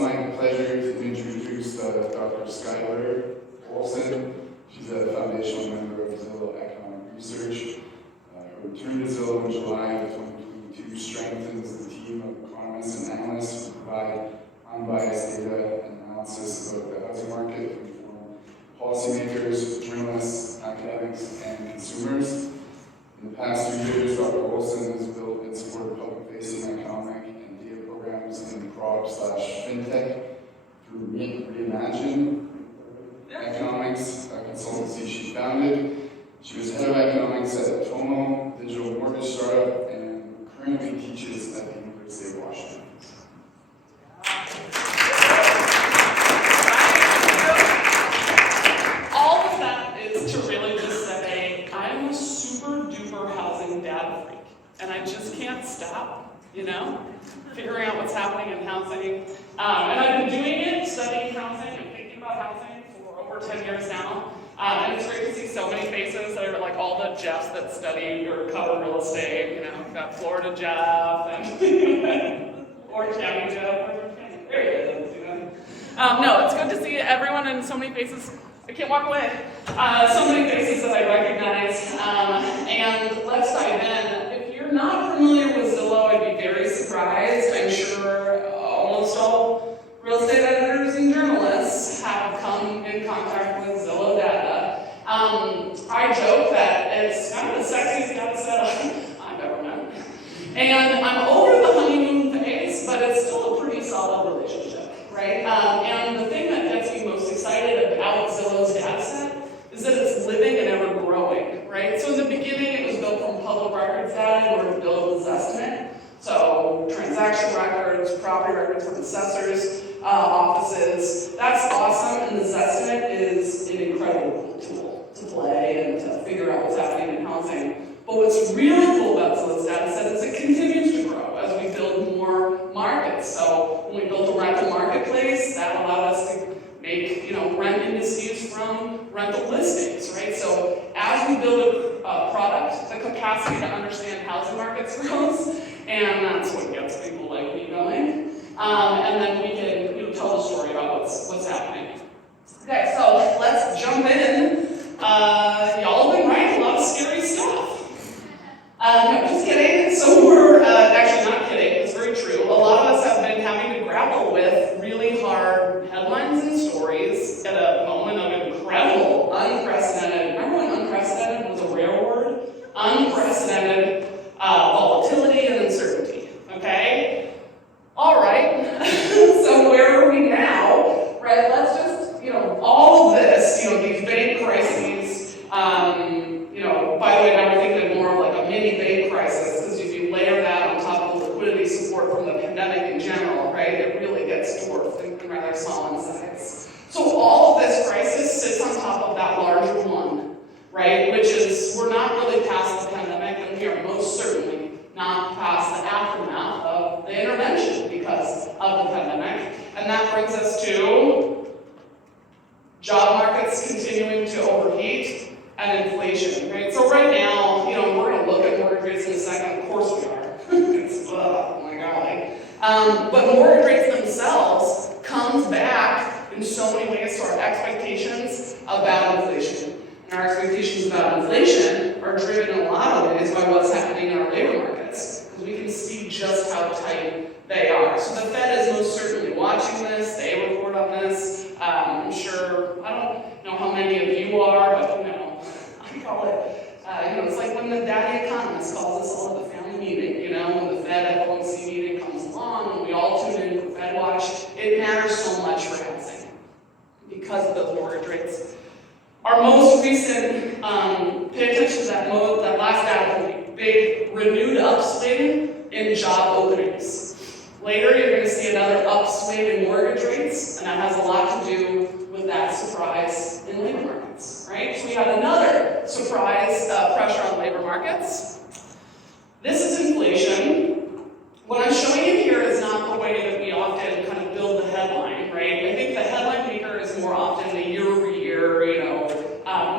my pleasure to introduce Dr. Skylar Olsen. She's a foundational member of Zillow Economic Research. Her return to Zillow in July of 2022 strengthens the team of economists and analysts who provide unbiased data and analysis about the housing market to inform policymakers, journalists, academics, and consumers. In the past 2 years, Dr. Olsen has built and supported public-facing economic and data programs in prop/fintech through Reimagine Economics, a consultancy she founded. She was head of economics at Tomo, digital mortgage startup, and currently teaches at the University of Washington. All of that is to really just say, I'm a super duper housing data freak, and I just can't stop, figuring out what's happening in housing. And I've been doing it, studying housing and thinking about housing for over 10 years now. And it's great to see so many faces that are like all the Jeffs that study or cover real estate. We've got Florida Jeff and or County Jeff. There he is. No, it's good to see everyone and so many faces. I can't walk away. So many faces that I recognize. And let's dive in. If you're not familiar with Zillow, I'd be very surprised. I'm sure almost all real estate editors and journalists have come in contact with Zillow data. I joke that it's kind of the sexiest data set I've ever met. And I'm over the honeymoon phase, but it's still a pretty solid relationship, right? And the thing that gets me most excited about Zillow's data set is that it's living and ever growing, right? So in the beginning, it was built from public records data in order to build this estimate. So transaction records, property records from assessors, offices. That's awesome, and this estimate is an incredible tool to play and to figure out what's happening in housing. But what's really cool about Zillow's data set is it continues to grow as we build more markets. So when we built a rental marketplace, that allowed us to make rent indices from rental listings, right? So as we build a product, the capacity to understand housing markets grows, and that's what gets people like me going. And then we can tell the story about what's happening. Okay, so let's jump in. Y'all have been writing a lot of scary stuff. No, just kidding. So we're actually not kidding. It's very true. A lot of us have been having to grapple with really hard headlines and stories at a moment of incredible, unprecedented. Remember when unprecedented was a rare word? Unprecedented volatility and uncertainty. Okay. All right. So where are we now? Right. Let's just all of this. These bank crises. By the way, now we're thinking more of like a mini bank crisis, because if you layer that on top of the liquidity support from the pandemic in general, right, it really gets dwarfed and rather small in size. So all of this crisis sits on top of that larger one, right, which is we're not really past the pandemic, and we are most certainly not past the aftermath of the intervention because of the pandemic. And that brings us to job markets continuing to overheat and inflation, right? So right now, we're going to look at mortgage rates in a second. Of course we are. Oh my golly. But mortgage rates themselves comes back in so many ways to our expectations about inflation. And our expectations about inflation are driven in a lot of ways by what's happening in our labor markets, because we can see just how tight they are. So the Fed is most certainly watching this. They report on this. I'm sure, I don't know how many of you are, but I call it, it's like when the daddy economist calls us all to the family meeting, when the Fed FOMC meeting comes along and we all tune in for Fed Watch. It matters so much for housing because of those mortgage rates. Our most recent, pay attention to that last data point, big renewed upswing in job openings. Later, you're going to see another upswing in mortgage rates, and that has a lot to do with that surprise in labor markets, right? So we have another surprise pressure on labor markets. This is inflation. What I'm showing you here is not the way that we often kind of build the headline, right? I think the headline maker is more often the year-over-year,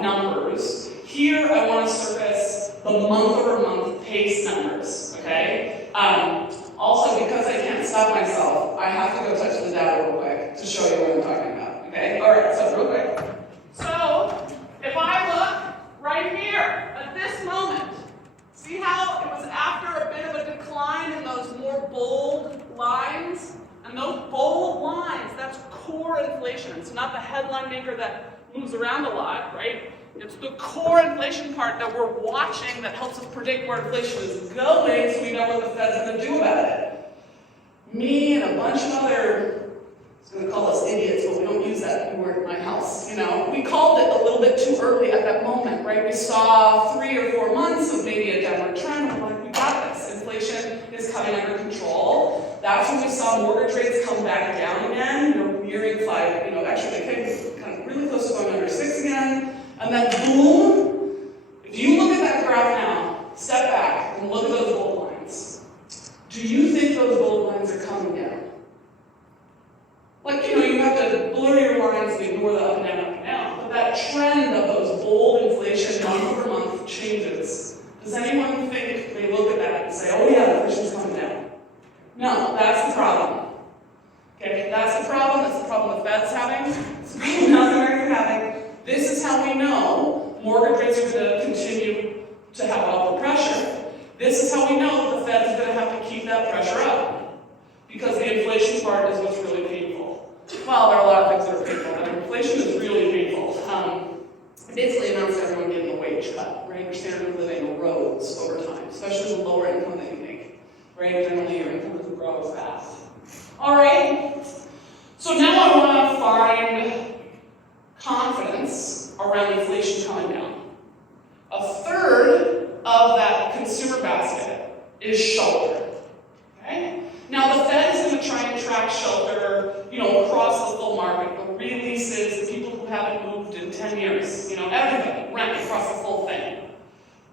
numbers. Here, I want to surface the month-over-month pace numbers, okay? Also, because I can't stop myself, I have to go touch the data to show you what I'm talking about, okay? All right, so real quick. So, if I look right here at this moment, see how it was after a bit of a decline in those more bold lines? And those bold lines, that's core inflation. It's not the headline maker that moves around a lot, right? It's the core inflation part that we're watching that helps us predict where inflation is going so we know what the Fed's going to do about it. Me and a bunch of other, I was going to call us idiots, but we don't use that word in my house, you know. We called it a little bit too early at that moment, right? We saw 3 or 4 months of maybe a downward trend, and we're like, we got this. Inflation is coming under control. That's when we saw mortgage rates come back down again, you know, nearing 5, you know, actually they came kind of really close to going under 6 again. And then boom, if you look at that graph now, step back and look at those gold lines. Do you think those gold lines are coming down? Like, you know, you have to blur your lines and ignore the up and down, up and down. But that trend of those bold inflation month over month changes. Does anyone think they look at that and say, oh yeah, inflation's coming down? No, that's the problem. Okay, that's the problem. That's the problem the Fed's having. It's the problem North America having. This is how we know mortgage rates are going to continue to have upward pressure. This is how we know the Fed is going to have to keep that pressure up. Because the inflation part is what's really painful. Well, there are a lot of things that are painful, but inflation is really painful. It basically amounts to everyone getting a wage cut, right? Your standard of living erodes over time, especially the lower income that you make, right? Generally, your income doesn't grow as fast. All right. So now I want to find confidence around inflation coming down. A third of that consumer basket is shelter. Okay? Now the Fed is going to try and track shelter, you know, across the full market, the releases, the people who haven't moved in 10 years, you know, everybody, rent across the full thing.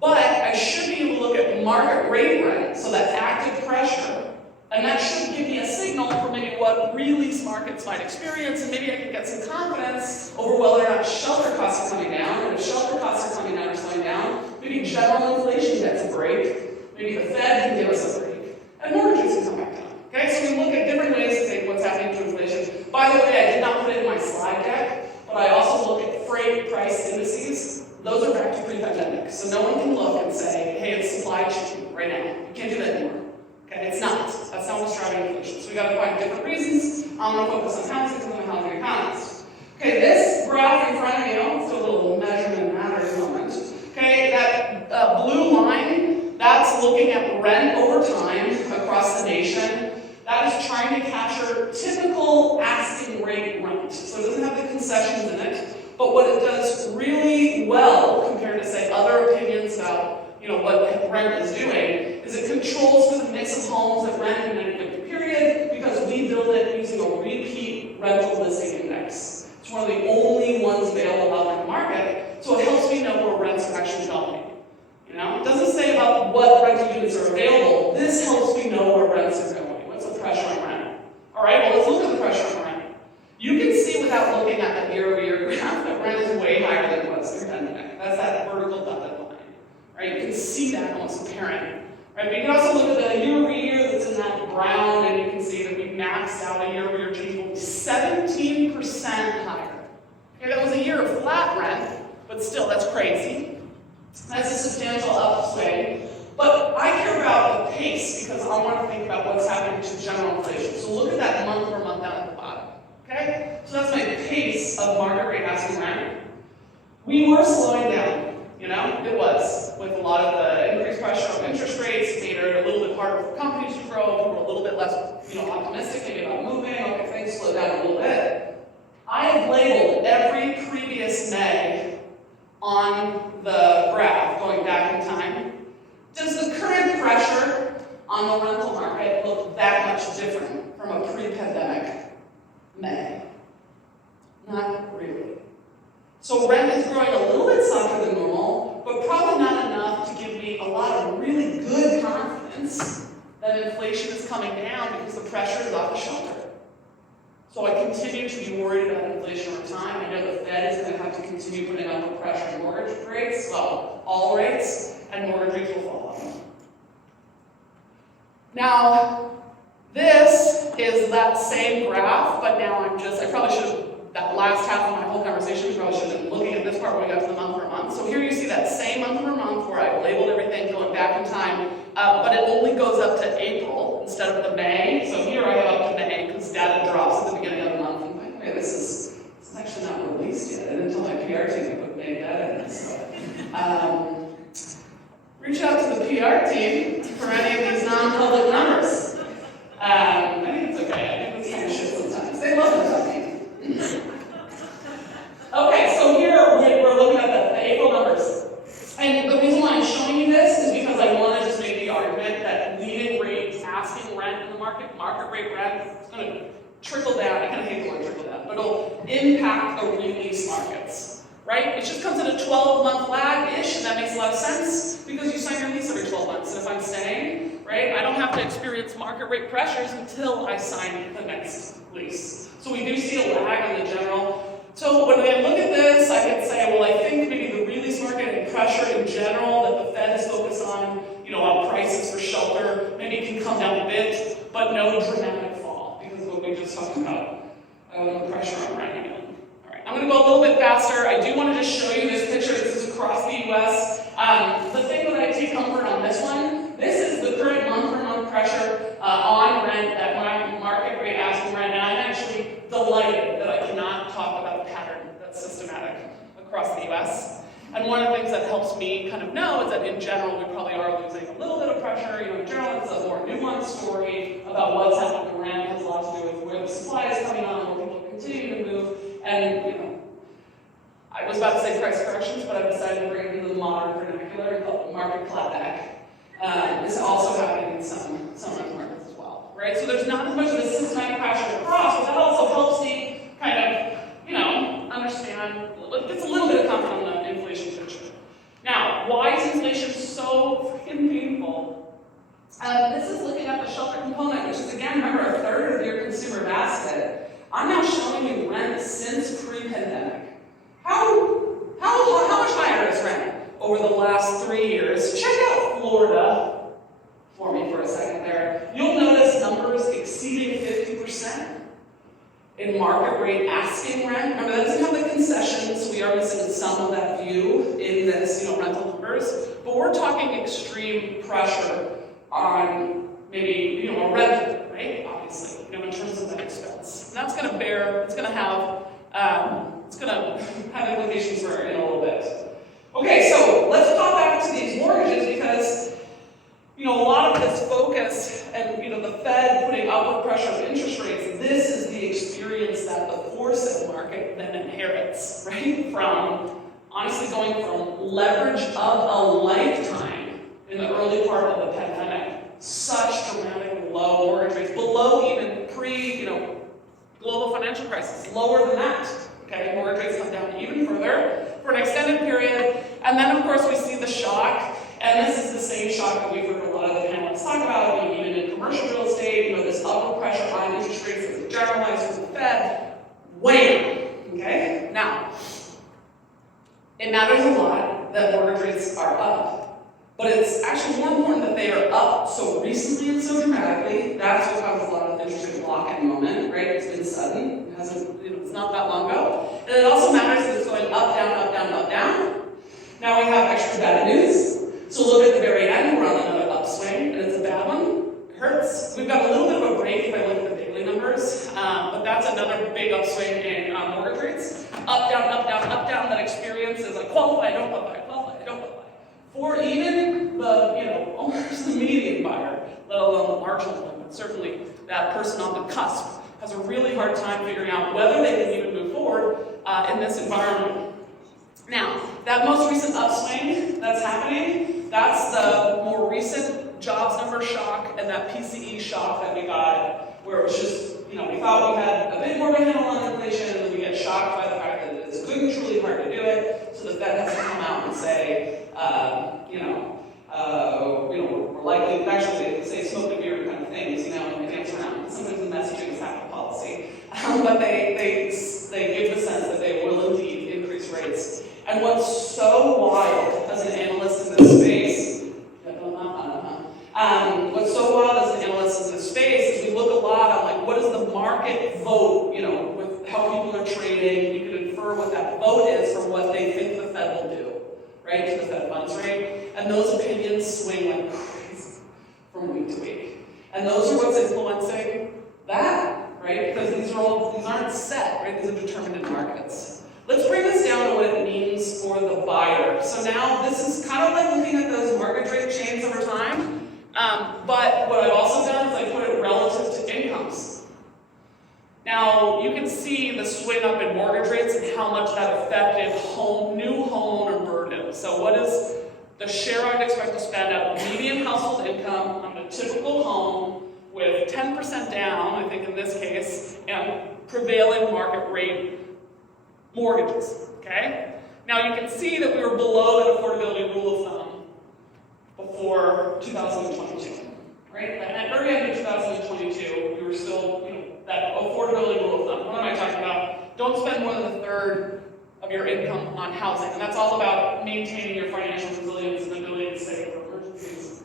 But I should be able to look at market rate rent, so that active pressure, and that should give me a signal for maybe what release markets might experience, and maybe I can get some confidence over whether or not shelter costs are coming down, and if shelter costs are coming down or slowing down, maybe general inflation gets a break, maybe the Fed can give us a break, and mortgages can come back down. Okay, so we look at different ways to think what's happening to inflation. By the way, I did not put it in my slide deck, but I also look at freight price indices. Those are back to pre-pandemic, so no one can look and say, hey, it's supply chain right now. You can't do that anymore. Okay, it's not. That's not what's driving inflation. So we got to find different reasons. I'm going to focus on housing because I'm a housing economist. Okay, this graph in front of you, let's do a little measurement matters moment. Okay, that blue line, that's looking at rent over time across the nation. That is trying to capture typical asking rate rent. So it doesn't have the concessions in it, but what it does really well compared to, say, other opinions about, you know, what rent is doing, is it controls for the mix of homes that rent in any given period because we build it using a repeat rental listing index. It's one of the only ones available out in the market, so it helps me know where rents are actually going. You know, it doesn't say about what rental units are available. This helps me know where rents are going. What's the pressure on rent? All right, well, let's look at the pressure on rent. You can see without looking at that year-over-year graph that rent is way higher than it was pre-pandemic. That's that vertical dotted line. Right? You can see that almost apparent. Right? But you can also look at the year-over-year that's in that brown, and you can see that we maxed out a year-over-year change will be 17% higher. Okay, that was a year of flat rent, but still, that's crazy. That's a substantial upswing. But I care about the pace because I want to think about what's happening to general inflation. So look at that month per month down at the bottom. Okay? So that's my pace of market rate asking rent. We were slowing down, you know, it was, with a lot of the increased pressure on interest rates, made it a little bit harder for companies to grow, people were a little bit less, you know, optimistic maybe about moving, okay, things slowed down a little bit. I have labeled every previous May on the graph going back in time. Does the current pressure on the rental market look that much different from a pre-pandemic May? Not really. So rent is growing a little bit softer than normal, but probably not enough to give me a lot of really good confidence that inflation is coming down because the pressure is off the shelter. So I continue to be worried about inflation over time. I know the Fed is going to have to continue putting upward pressure on mortgage rates, well, all rates, and mortgage rates will fall off. Now, this is that same graph, but now I probably should have, that last half of my whole conversation, probably should have been looking at this part when we got to the month per month. So here you see that same month per month where I labeled everything going back in time, but it only goes up to April instead of the May. So here I have up to May because data drops at the beginning of the month. And by the way, this is actually not released yet. I didn't tell my PR team to make that in. So, reach out to the PR team for any of these non-public numbers. I think it's okay. I think it's kind of shit sometimes. They love it about me. Okay, so here we're looking at the April numbers. And the reason why I'm showing you this is because I want to just make the argument that leading rate, asking rent in the market rate rent, is going to trickle down. I kind of hate the word trickle down, but it'll impact the release markets, right? It just comes in a 12-month lag-ish, and that makes a lot of sense because you sign your lease every 12 months. And if I'm staying, right, I don't have to experience market rate pressures until I sign the next lease. So we do see a lag in the general. So when I look at this, I can say, well, I think maybe the release market and pressure in general that the Fed is focused on, on prices for shelter, maybe can come down a bit, but no dramatic fall because of what we just talked about, pressure on rent again. All right, I'm going to go a little bit faster. I do want to just show you this picture. This is across the U.S. The thing that I take comfort on this one, this is the current month-per-month pressure on rent at my market rate asking rent, and I'm actually delighted that I cannot talk about a pattern that's systematic across the U.S. And one of the things that helps me kind of know is that in general we probably are losing a little bit of pressure. In general it's a more nuanced story about what's happening to rent. It has a lot to do with where the supply is coming on, where people continue to move, and I was about to say price corrections, but I've decided to bring it into the modern vernacular and call it market clapback. It's also happening in some rental markets as well, right? So there's not as much of a systematic pressure across, but that also helps me kind of, understand, gets a little bit of comfort on the inflation picture. Now, why is inflation so freaking painful? This is looking at the shelter component, which is, again, remember, a third of your consumer basket. I'm now showing you rent since pre-pandemic. How much higher is rent over the last 3 years? Check out Florida for me for a second there. You'll notice numbers exceeding 50% in market rate asking rent. Remember, that doesn't have the concessions, so we are missing some of that view in this, rental numbers. But we're talking extreme pressure on maybe, a rental, right? Obviously, in terms of that expense. And that's going to have implications for in a little bit. Okay, so let's pop back to these mortgages because, a lot of this focus and, the Fed putting upward pressure on interest rates, this is the experience that the for-sale market then inherits, right? From, honestly, going from leverage of a lifetime in the early part of the pandemic, such dramatically low mortgage rates, below even global financial crisis, lower than that. Okay, mortgage rates come down even further for an extended period, and then of course we see the shock, and this is the same shock that we've heard a lot of the panelists talk about, even in commercial real estate, this upward pressure on interest rates that was generalized from the Fed, wham! Okay, now, it matters a lot that mortgage rates are up, but it's actually more important that they are up so recently and so dramatically. That's what causes a lot of the interest rate lock-in moment, right? It's been sudden. It hasn't, it's not that long ago. And it also matters that it's going up, down, up, down, up, down. Now we have extra bad news. So look at the very end, we're on another upswing, and it's a bad one. It hurts. We've got a little bit of a break if I look at the daily numbers, but that's another big upswing in mortgage rates. Up, down, up, down, up, down. That experience is like qualify, don't qualify, qualify, don't qualify. For even the, almost the median buyer, let alone the marginal one, but certainly that person on the cusp has a really hard time figuring out whether they can even move forward in this environment. Now, that most recent upswing that's happening, that's the more recent jobs number shock and that PCE shock that we got, where it was just, we thought we had a bit more of a handle on inflation, and then we get shocked by the fact that it's good and truly hard to do it, so the Fed has to come out and say, we're likely, actually they say smoke and mirror kind of things, and dance around. Sometimes the messaging is half the policy. But they give the sense that they will indeed increase rates. And what's so wild as an analyst in this space, what's so wild as an analyst in this space is we look a lot on with how people are trading, you can infer what that vote is from what they think the Fed will do, right, to the Fed funds rate. And those opinions swing like crazy from week to week. And those are what's influencing that, right? Because these aren't set, right? These are determined in markets. Let's bring this down to what it means for the buyer. So now this is kind of like looking at those mortgage rate change over time. But what I've also done is I put it relative to incomes. Now, you can see the swing up in mortgage rates and how much that affected new homeowner burden. So what is the share I'd expect to spend out of median household income on a typical home with 10% down, I think in this case, and prevailing market rate mortgages, okay? Now you can see that we were below that affordability rule of thumb before 2022, right? At the very end of 2022, we were still, that affordability rule of thumb. What am I talking about? Don't spend more than a third of your income on housing, and that's all about maintaining your financial resilience and ability to save for emergencies.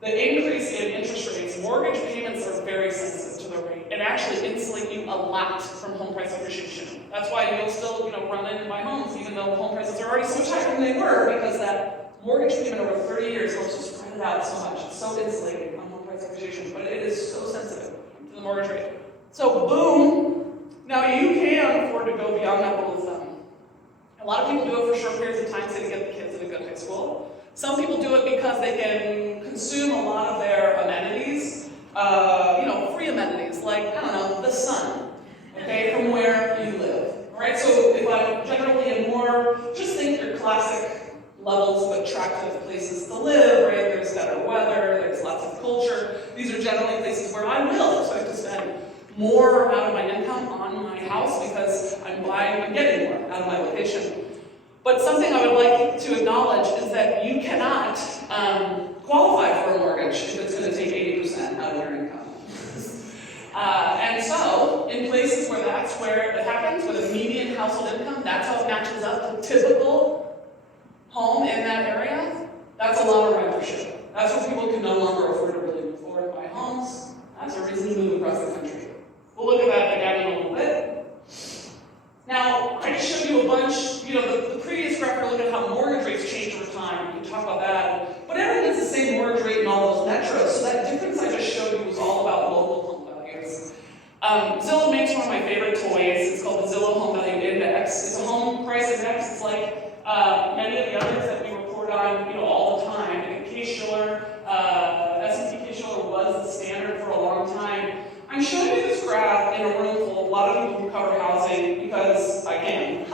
The increase in interest rates, mortgage payments are very sensitive to the rate and actually insulate you a lot from home price appreciation. That's why you'll still, run in and buy homes even though home prices are already so much higher than they were, because that mortgage payment over 30 years helps you spread it out so much. It's so insulating on home price appreciation, but it is so sensitive to the mortgage rate. So boom, now you can afford to go beyond that rule of thumb. A lot of people do it for short periods of time, say to get the kids in a good high school. Some people do it because they can consume a lot of their amenities, free amenities, like, the sun, okay, from where you live. All right, so if I'm generally in more, just think your classic levels of attractive places to live, right? There's better weather, there's lots of culture. These are generally places where I will expect to spend more out of my income on my house because I'm getting more out of my location. But something I would like to acknowledge is that you cannot qualify for a mortgage if it's going to take 80% out of your income. And so, in places where that's where it happens, with a median household income, that's how it matches up to typical home in that area, that's a lot of rentership. That's where people can no longer afford to really move forward and buy homes. That's a reason to move across the country. We'll look at that again in a little bit. Now, I just showed you a bunch, the previous graph, we're looking at how mortgage rates change over time. We can talk about that. But everything's the same mortgage rate in all those metros, so that difference I just showed you was all about local home values. Zillow makes one of my favorite toys. It's called the Zillow Home Value Index. It's a home price index. It's like many of the others that we report on, all the time. And Case-Shiller, S&P Case-Shiller was the standard for a long time. I'm showing you this graph in a room full of a lot of people who cover housing because I can,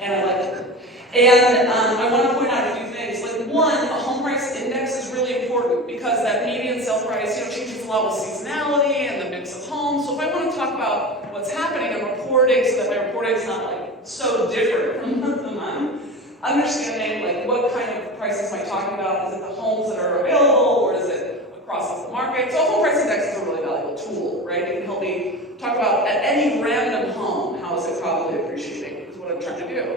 and I like it. And I want to point out a few things. Like one, a home price index is really important because that median sale price, changes a lot with seasonality and the mix of homes. So if I want to talk about what's happening in reporting, so that my reporting is not like so different from month to month, understanding like what kind of prices am I talking about? Is it the homes that are available, or is it across the market? So a home price index is a really valuable tool, right? It can help me talk about at any random home, how is it probably appreciating, is what I'm trying to do.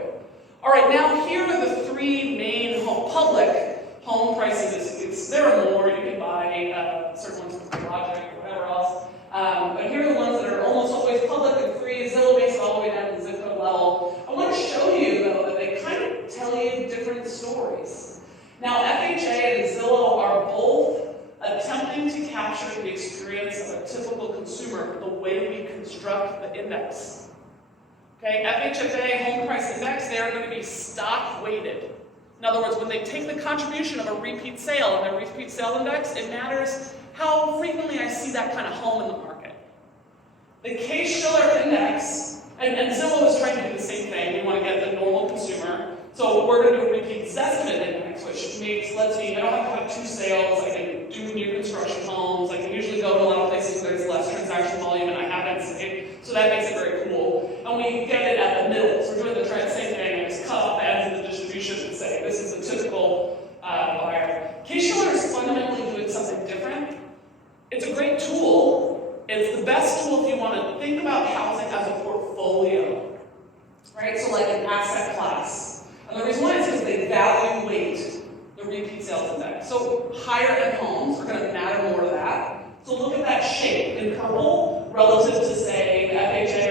All right, now here are the three main public home price indices. There are more. You can buy certain ones from Logic or whatever else. But here are the ones that are almost always public and free. Zillow makes it all the way down to the zip code level. I want to show you, though, that they kind of tell you different stories. Now, FHA and Zillow are both attempting to capture the experience of a typical consumer the way we construct the index. Okay, FHFA home price index, they are going to be stock weighted. In other words, when they take the contribution of a repeat sale in their repeat sale index, it matters how frequently I see that kind of home in the market. The Case-Shiller index, and Zillow is trying to do the same thing. We want to get the normal consumer. So we're going to do a repeat estimate index, which lets me, I don't have to have two sales, I can do new construction homes, I can usually go to a lot of places where there's less transaction volume and I haven't seen, so that makes it very cool. And we get it at the middle, so we're doing the same thing, and just cut off the ends of the distribution and say, this is a typical buyer. Case-Shiller is fundamentally doing something different. It's a great tool. It's the best tool if you want to think about housing as a portfolio, right? So like an asset class. And the reason why is because they value weight the repeat sales index. So higher end homes are going to matter more to that. So look at that shape in purple relative to, say, the FHA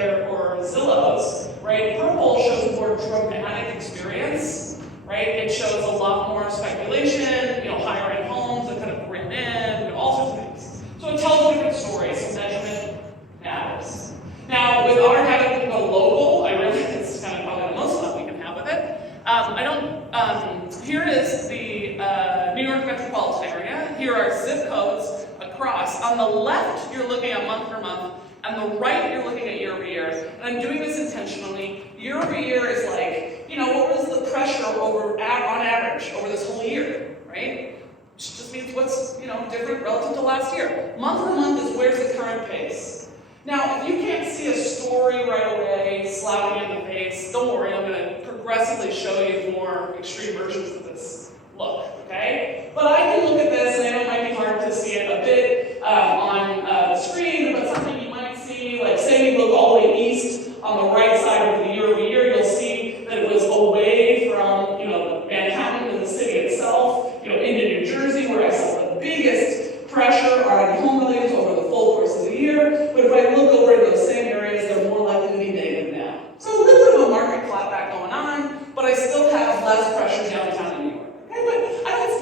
on the left, you're looking at month per month. On the right, you're looking at year over year. And I'm doing this intentionally. Year over year is like, what was the pressure on average over this whole year, right? Which just means what's, different relative to last year. Month per month is where's the current pace. Now, if you can't see a story right away, slapping in the face, don't worry, I'm going to progressively show you more extreme versions of this look, okay? But I can look at this, and I know it might be hard to see it a bit on the screen, but something you might see, like say we look all the way east on the right side of the year over year, you'll see that it was away from, Manhattan and the city itself, into New Jersey, where I saw the biggest pressure on home values over the full course of the year. But if I look over in those same areas, they're more likely to be negative now. So a little bit of a market clapback going on, but I still have less pressure downtown in New York. Okay, but I don't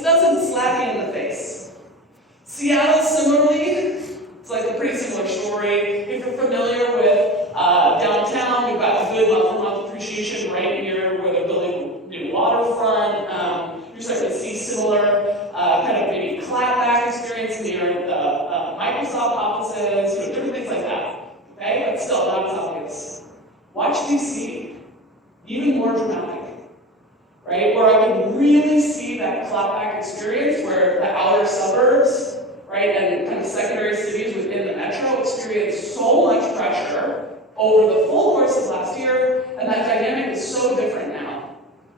it doesn't slap you in the face. Seattle, similarly, it's like a pretty similar story. If you're familiar with downtown, we've got good month-to-month appreciation right near where they're building new waterfront. You're starting to see similar kind of maybe clapback experience near the Microsoft offices, different things like that. Okay, but still not as obvious. Watch DC, even more dramatic, right? Where I can really see that clapback experience where the outer suburbs, right, and kind of secondary cities within the metro experience so much pressure over the full course of last year, and that dynamic is so different now,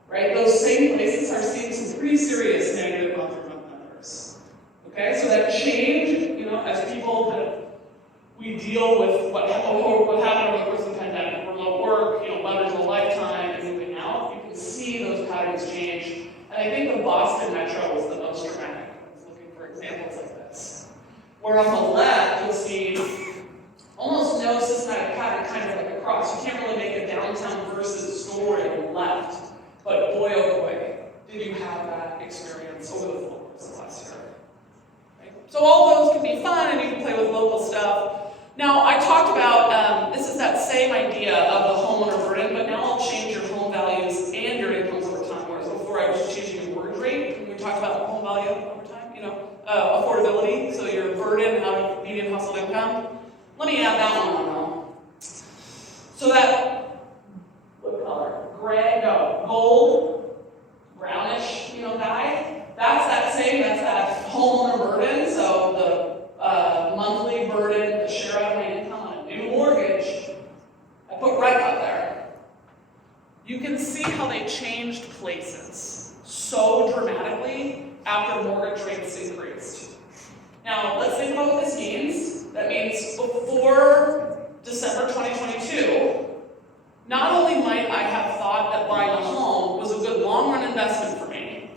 right? Those same places are seeing some pretty serious negative month-to-month numbers. Okay, so that change, as people kind of, we deal with what happened over the course of the pandemic, remote work, leverage of a lifetime, and moving out, you can see those patterns change. And I think the Boston metro was the most dramatic. I was looking for examples like this. Where on the left, you'll see almost no systematic pattern kind of like across. You can't really make a downtown versus story on the left. But boy, oh boy, did you have that experience over the full course of last year. Right? So all those can be fun, and you can play with local stuff. Now, I talked about, this is that same idea of the homeowner burden, but now I'll change your home values and your incomes over time. Whereas before I was changing your mortgage rate, and we talked about home value over time, affordability, so your burden out of median household income. Let me add that one on now. So that, what color? Gold, brownish, guy. That's that homeowner burden. So the monthly burden, the share of my income on a new mortgage. I put rent up there. You can see how they changed places so dramatically after mortgage rates increased. Now, let's think about what this means. That means before December 2022, not only might I have thought that buying a home was a good long-run investment for me,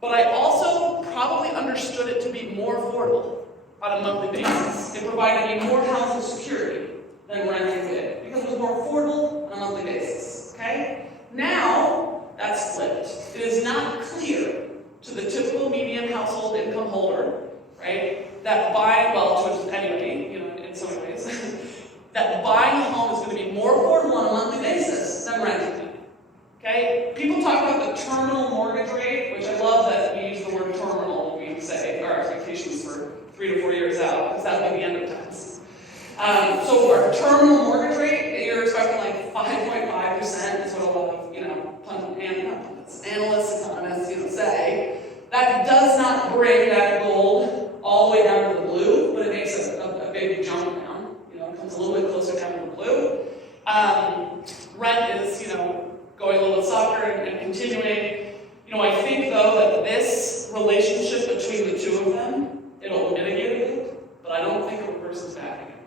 but I also probably understood it to be more affordable on a monthly basis. It provided me more housing security than renting did, because it was more affordable on a monthly basis, okay? Now, that's flipped. It is not clear to the typical median household income holder, right, that buying, to anybody, in so many ways, that buying a home is going to be more affordable on a monthly basis than renting it. Okay? People talk about the terminal mortgage rate, which I love that we use the word terminal when we say our expectations for 3 to 4 years out, because that'll be the end of times. So for a terminal mortgage rate, you're expecting like 5.5% is what a lot of, analysts, economists, say. That does not bring that gold all the way down to the blue, but it makes a big jump down. It comes a little bit closer down to the blue. Rent is, going a little softer and continuing. I think though that this relationship between the two of them, it'll mitigate it, but I don't think it reverses back again.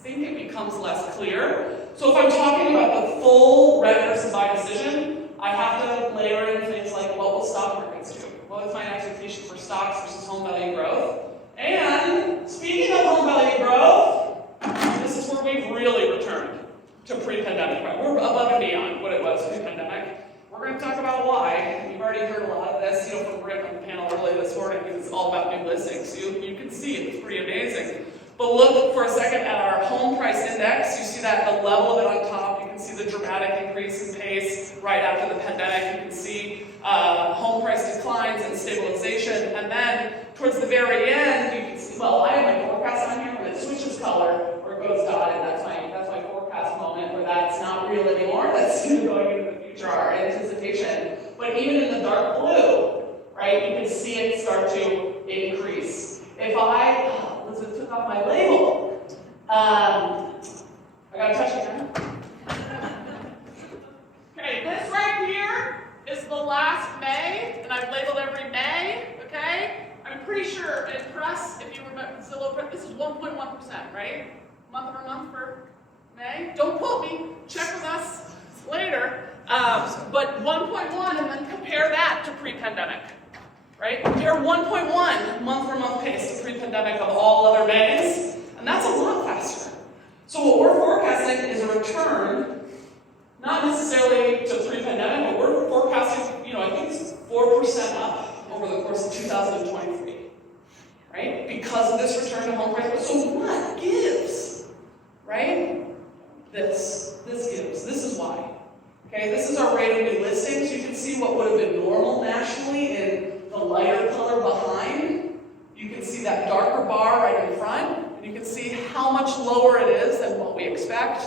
I think it becomes less clear. So if I'm talking about the full rent versus buy decision, I have to layer in things like what will stock markets do? What is my expectation for stocks versus home value growth? And speaking of home value growth, this is where we've really returned to pre-pandemic. Right? We're above and beyond what it was pre-pandemic. We're going to talk about why. You've already heard a lot of this, from Rick on the panel earlier this morning, because it's all about new listings. You can see it's pretty amazing. But look for a second at our home price index. You see that the level of it on top. You can see the dramatic increase in pace right after the pandemic. You can see home price declines and stabilization. And then towards the very end, you can going into the future, our anticipation. But even in the dark blue, right, you can see it start to increase. If Elizabeth took off my label. I gotta touch it now. Okay, this right here is the last May, and I've labeled every May, okay? I'm pretty sure in press, if you remember Zillow, this is 1.1%, right? Month over month for May. Don't quote me, check with us later. But 1.1, and then compare that to pre-pandemic, right? Compare 1.1 month-for-month pace to pre-pandemic of all other Mays, and that's a lot faster. So what we're forecasting is a return, not necessarily to pre-pandemic, but we're forecasting, I think it's 4% up over the course of 2023, right? Because of this return to home price. So what gives, right? This gives. This is why. Okay, this is our rate of new listings. You can see what would have been normal nationally in the lighter color behind. You can see that darker bar right in front, and you can see how much lower it is than what we expect.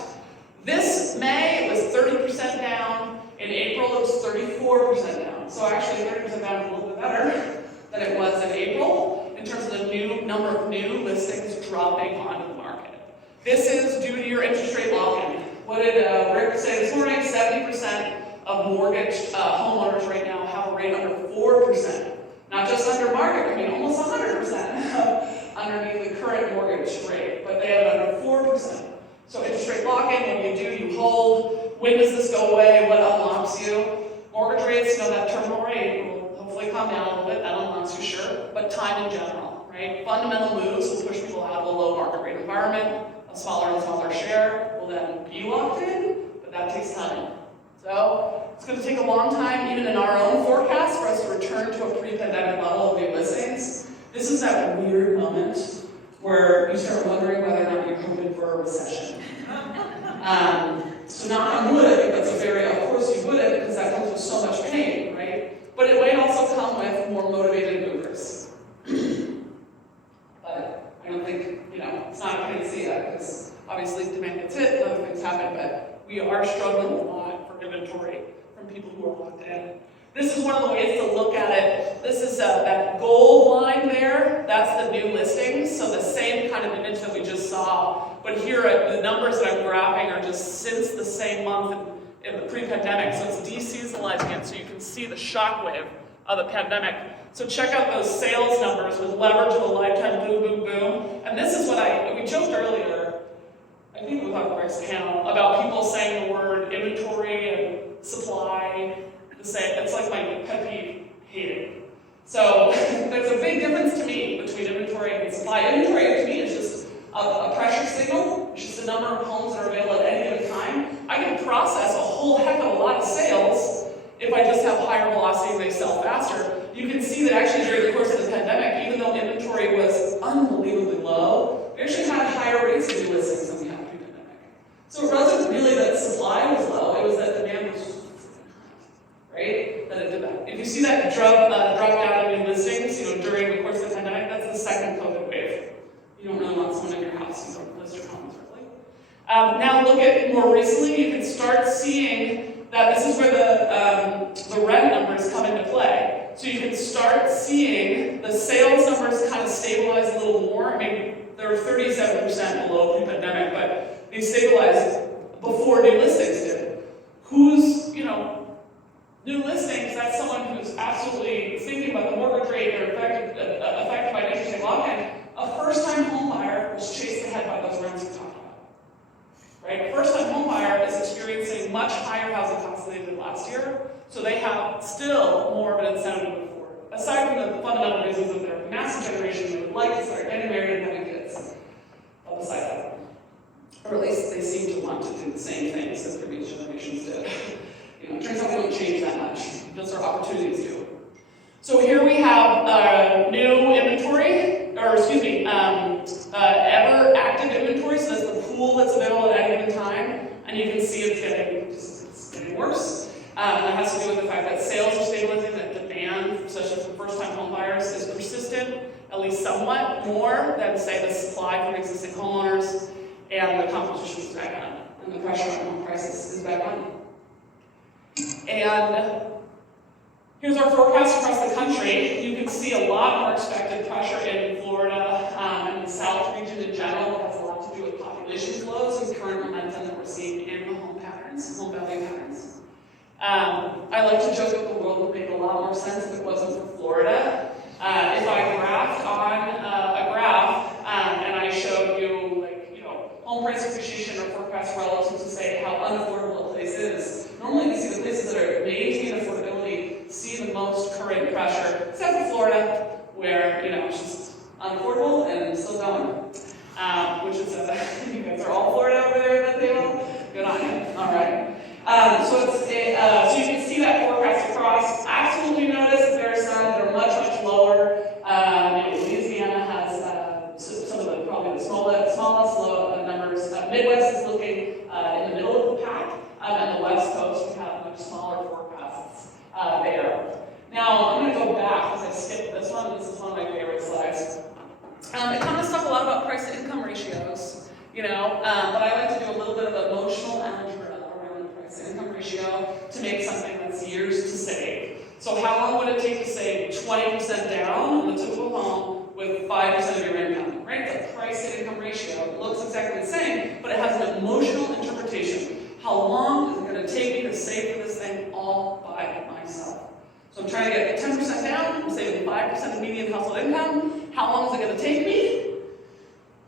This May, it was 30% down. In April, it was 34% down. So actually, 30% down is a little bit better than it was in April in terms of the number of new listings dropping onto the market. This is due to your interest rate lock-in. What did Rick say this morning? 70% of mortgaged homeowners right now have a rate under 4%. Not just under market, almost 100% underneath the current mortgage rate, but they have it under 4%. So interest rate lock-in, when you do, you hold. When does this go away? What unlocks you? Mortgage rates, that terminal rate will hopefully come down a little bit. That unlocks you, sure. But time in general, right? Fundamental moves will push people out of a low market rate environment. A smaller and smaller share will then be locked in, but that takes time. So it's going to take a long time, even in our own forecast, for us to return to a pre-pandemic level of new listings. This is that weird moment where you start wondering whether or not you're hoping for a recession. So knock on wood, I think that's of course you wouldn't, because that comes with so much pain, right? But it might also come with more motivated movers. But I don't think, it's not a panacea, because obviously demand gets hit, and other things happen, but we are struggling a lot for inventory from people who are locked in. This is one of the ways to look at it. This is that gold line there, that's the new listings, so the same kind of image that we just saw, but here the numbers that I'm graphing are just since the same month in the pre-pandemic, so it's deseasonalizing it so you can see the shockwave of the pandemic. So check out those sales numbers with leverage of a lifetime, boom, boom, boom. And this is what we joked earlier, I think we talked about Rick's panel, about people saying the word inventory and supply the same. It's like my pet peeve, hate it. So there's a big difference to me between inventory and supply. Inventory to me is just a pressure signal. It's just the number of homes that are available at any given time. I can process a whole heck of a lot of sales if I just have higher velocity and they sell faster. You can see that actually during the course of the pandemic, even though inventory was unbelievably low, we actually had higher rates of new listings than we had pre-pandemic. So it wasn't really that supply was low, it was that demand was just right? That it did that. If you see that drop down in new listings, during the course of the pandemic, that's the second COVID wave. You don't really want someone in your house, you don't list your homes really. Now look at more recently, you can start seeing that this is where the rent numbers come into play. So you can start seeing the sales numbers kind of stabilize a little more. They're 37% below pre-pandemic, but they stabilized before new listings did. Who's, new listings, that's someone who's absolutely thinking about the mortgage rate or affected by an interest rate lock-in. A first-time home buyer was chased ahead by those rents we talked about. Right? A first-time home buyer is experiencing much higher housing costs than they did last year, so they have still more of an incentive to move forward. Aside from the fundamental reasons of their massive generation, they would like to start getting married and having kids. Beside that. Or at least they seem to want to do the same things as previous generations did. It turns out we don't change that much. Just our opportunities do. So here we have new inventory, ever active inventory, so that's the pool that's available at any given time, and you can see it's getting worse. And that has to do with the fact that sales are stabilizing, that demand, especially for first-time home buyers, is persistent, at least somewhat more than, say, the supply from existing homeowners, and the competition is back on, and the pressure on home prices is back on. And here's our forecast across the country. You can see a lot more expected pressure in Florida and the South region in general. It has a lot to do with population flows and current momentum that we're seeing in the home value patterns. I like to joke that the world would make a lot more sense if it wasn't for Florida. If I graphed on a graph and I showed you, home price appreciation or forecast relative to say how unaffordable a place is, normally we see the places that are maintain affordability see the most current pressure, except for Florida, where it's just unaffordable and still going. Which is you guys are all Florida over there at that table. Good on you. All right. So you can see that forecast across. Absolutely notice that there are some that are much, much lower. Louisiana has some of the probably the smallest low numbers. Midwest is looking in the middle of the pack, and the West Coast we have much smaller forecasts there. Now I'm going to go back because I skipped this one. This is one of my favorite slides. Economists talk a lot about price-to-income ratios, but I like to do a little bit of emotional algebra around the price-to-income ratio to make something that's years to save. So how long would it take to save 20% down on the typical home with 5% of your income, right? The price-to-income ratio looks exactly the same, but it has an emotional interpretation. How long is it going to take me to save for this thing all by myself? So I'm trying to get 10% down, I'm saving 5% of median household income. How long is it going to take me?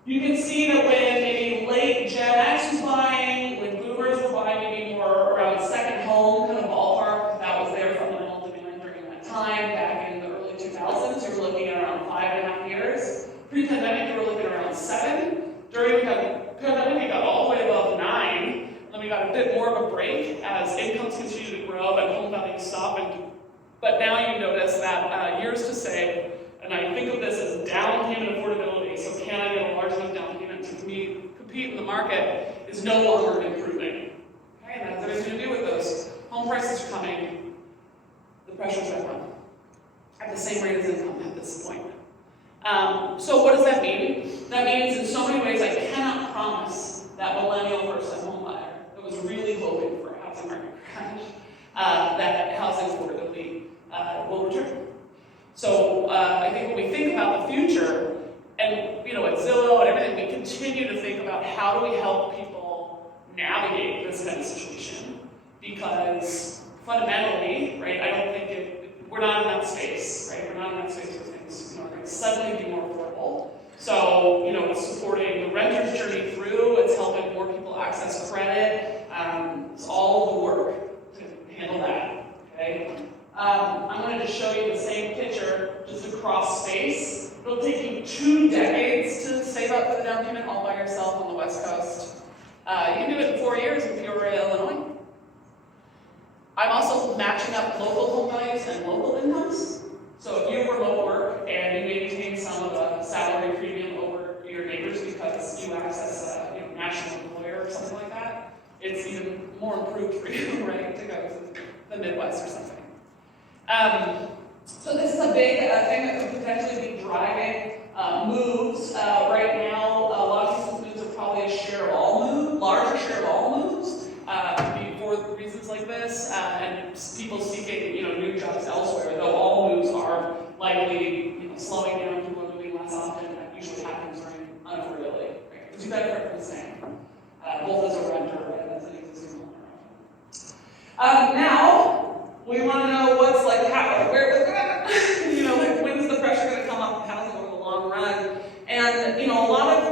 You can see that when maybe late Gen X was buying, when boomers were buying maybe more around second home, kind of ballpark, that was their fundamental demand during that time, back in the early 2000s, you were looking at around 5.5 years. Pre-pandemic, you were looking at around 7. During the pandemic, we got all the way above 9. Then we got a bit more of a break as incomes continue to grow and home values stop. But now you notice that years to save, and I think of this as down payment affordability, so can I get a large enough down payment to compete in the market, is no longer improving. Okay, and that has everything to do with those. Home prices are coming, the pressures are on at the same rate as income at this point. So what does that mean? That means in so many ways I cannot promise that millennial first-time home buyer that was really hoping for a housing market crash, that housing affordability will return. So I think when we think about the future, and at Zillow and everything, we continue to think about how do we help people navigate this kind of situation, because fundamentally, right, I don't think we're not in that space, right? We're not in that space where things are going to suddenly be more affordable. So, it's supporting the renter's journey through, it's helping more people access credit, it's all the work to handle that, okay? I'm going to just show you the same picture, just across space. It'll take you 2 decades to save up for the down payment all by yourself on the West Coast. You can do it in 4 years in Peoria, Illinois. I'm also matching up local home values and local incomes. So if you remote work and you maintain some of the salary premium over your neighbors because you access a national employer or something like that, it's even more improved for you, right, to go to the Midwest or something. So this is a big thing that could potentially be driving moves. Right now, a lot of these moves are probably a share of all moves, larger share of all moves, for reasons like this, and people seeking new jobs elsewhere. Though all moves are likely slowing down, people are moving less often. That usually happens during unaffordability, right? Because you benefit from the same, both as a renter and as an existing homeowner. Now. We want to know what's when's the pressure going to come off of housing over the long run? And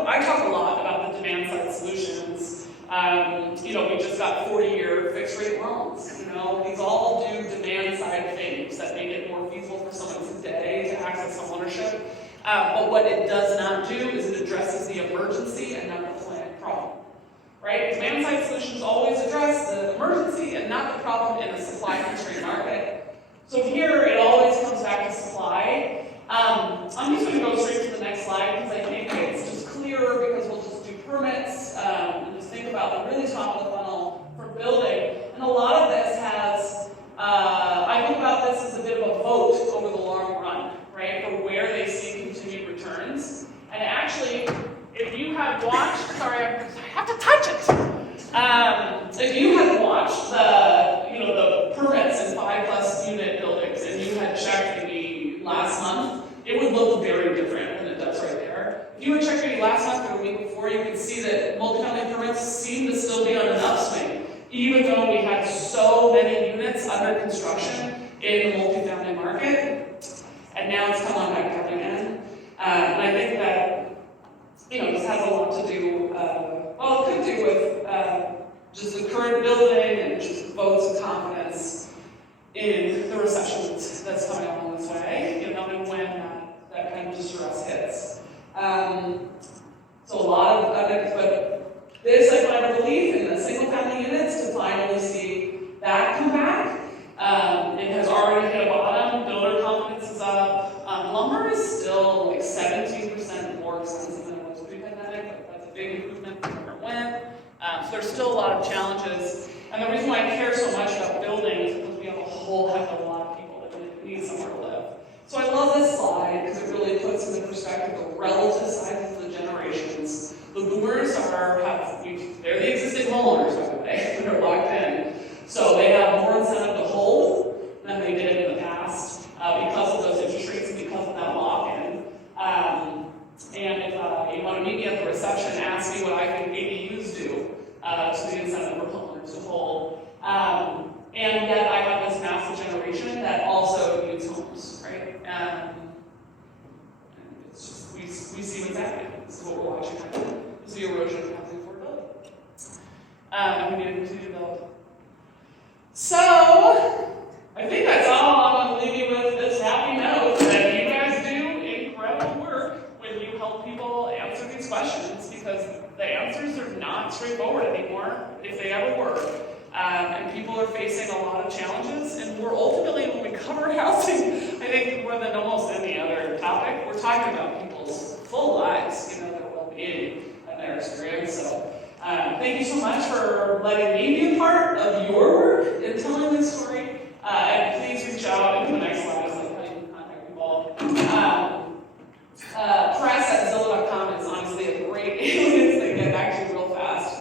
I talk a lot about the demand side solutions. We just got 40-year fixed rate loans. These all do demand side things that make it more feasible for someone today to access homeownership. But what it does not do is it addresses the emergency and not the planned problem. Right? Demand side solutions always address the emergency and not the problem in a supply constrained market. So here it always comes back to supply. I'm just going to go straight to the next slide because I think it's just clearer because we'll just do permits and just think about the really top of the funnel for building. And a lot of this has, I think about this as a bit of a vote over the long run, right? For where they see continued returns. And actually, if you have watched, sorry, I have to touch it. If you have watched the and now it's come on back down again. And I think that, this has a lot to do, it could do with just the current building and just votes of confidence in the recession that's coming along this way, and when that kind of distress hits. So a lot of, but there's like my belief in the single-family units to finally see that come back. It has already hit a bottom. Builder confidence is up. Lumber is still like 17% more expensive than it was pre-pandemic, but that's a big improvement from where it went. So there's still a lot of challenges. And the reason why I care so much about building is because we have a whole heck of a lot of people that need somewhere to live. So I love this slide because it really puts into perspective the relative sizes of the generations. The boomers they're the existing homeowners, by the way, that are locked in. So they have more incentive to hold than they did in the past because of those interest rates and because of that lock-in. And if you want to meet me at the reception, ask me what I think ADUs do to the incentive for homeowners to hold. And yet I have this massive generation that also needs homes, right? And it's just, we see what's happening. This is what we're watching happen. This is the erosion of housing affordability. And we need to continue to build. So, I think that's all. I'm going to leave you with this happy note that you guys do incredible work when you help people answer these questions, because the answers are not straightforward anymore, if they ever were. And people are facing a lot of challenges, and we're ultimately, when we cover housing, I think more than almost any other topic, we're talking about people's full lives, their well-being and their experience. So thank you so much for letting me be a part of your work in telling this story. And